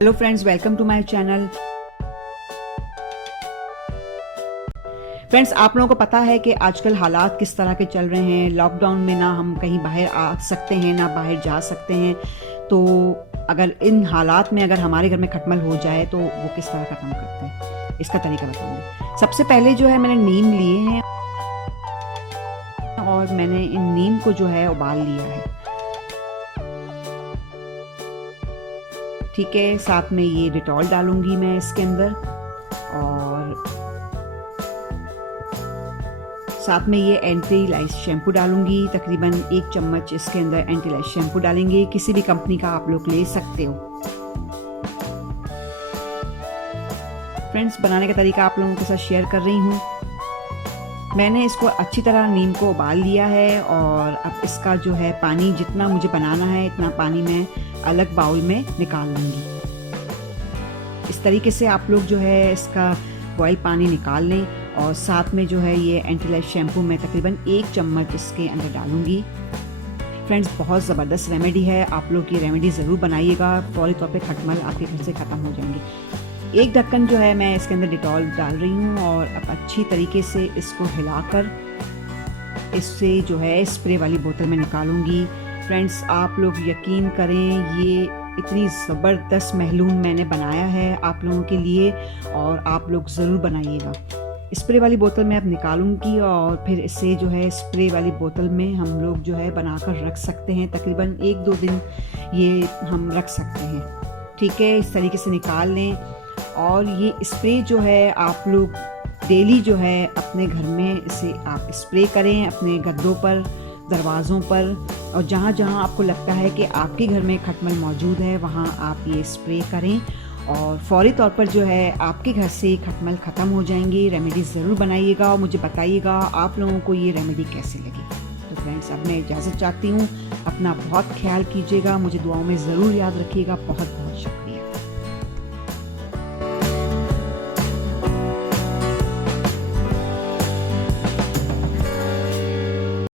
Hello friends, welcome to my channel. Friends, आप लोगों को पता है कि आजकल हालात किस तरह के चल रहे हैं। लॉकडाउन में ना हम कहीं बाहर आ सकते हैं ना बाहर जा सकते हैं। तो अगर इन हालात में अगर हमारे घर में खटमल हो जाए तो वो किस तरह खत्म करते हैं, इसका तरीका बताऊंगी। सबसे पहले जो है मैंने नीम लिए हैं और मैंने इन नीम को जो है उबाल लिया है। ठीक है, साथ में ये डिटॉल डालूंगी मैं इसके अंदर, और साथ में ये एंटी लाइस शैम्पू डालूंगी। तकरीबन 1 चम्मच इसके अंदर एंटी लाइस शैम्पू डालेंगे। किसी भी कंपनी का आप लोग ले सकते हो। फ्रेंड्स, बनाने का तरीका आप लोगों के साथ शेयर कर रही हूँ। मैंने इसको अच्छी तरह नीम को उबाल लिया है और अब इसका जो है पानी जितना मुझे बनाना है इतना पानी मैं अलग बाउल में निकाल लूँगी। इस तरीके से आप लोग जो है इसका बॉयल पानी निकाल लें। और साथ में जो है ये एंटीलाइज शैम्पू मैं तकरीबन 1 चम्मच इसके अंदर डालूंगी। फ्रेंड्स, बहुत ज़बरदस्त रेमेडी है, आप लोग ये रेमेडी ज़रूर बनाइएगा। फौरी तौर पे खटमल आपके घर से ख़त्म हो जाएंगे। 1 ढक्कन जो है मैं इसके अंदर डिटॉल डाल रही हूँ और अब अच्छी तरीके से इसको हिलाकर इससे जो है स्प्रे वाली बोतल में निकालूंगी। फ्रेंड्स, आप लोग यकीन करें, ये इतनी ज़बरदस्त महलूम मैंने बनाया है आप लोगों के लिए और आप लोग ज़रूर बनाइएगा। स्प्रे वाली बोतल में अब निकालूंगी और फिर इसे जो है स्प्रे वाली बोतल में हम लोग जो है बनाकर रख सकते हैं। तकरीबन 1-2 दिन ये हम रख सकते हैं। ठीक है, इस तरीके से निकाल लें। और ये स्प्रे जो है आप लोग डेली जो है अपने घर में इसे आप स्प्रे करें, अपने गद्दों पर, दरवाज़ों पर, और जहाँ जहाँ आपको लगता है कि आपके घर में खटमल मौजूद है वहाँ आप ये स्प्रे करें और फौरी तौर पर जो है आपके घर से खटमल ख़त्म हो जाएंगे। रेमेडी ज़रूर बनाइएगा और मुझे बताइएगा आप लोगों को ये रेमेडी कैसे लगी। तो फ्रेंड्स, अब मैं इजाज़त चाहती हूँ। अपना बहुत ख्याल कीजिएगा, मुझे दुआओं में ज़रूर याद रखिएगा। बहुत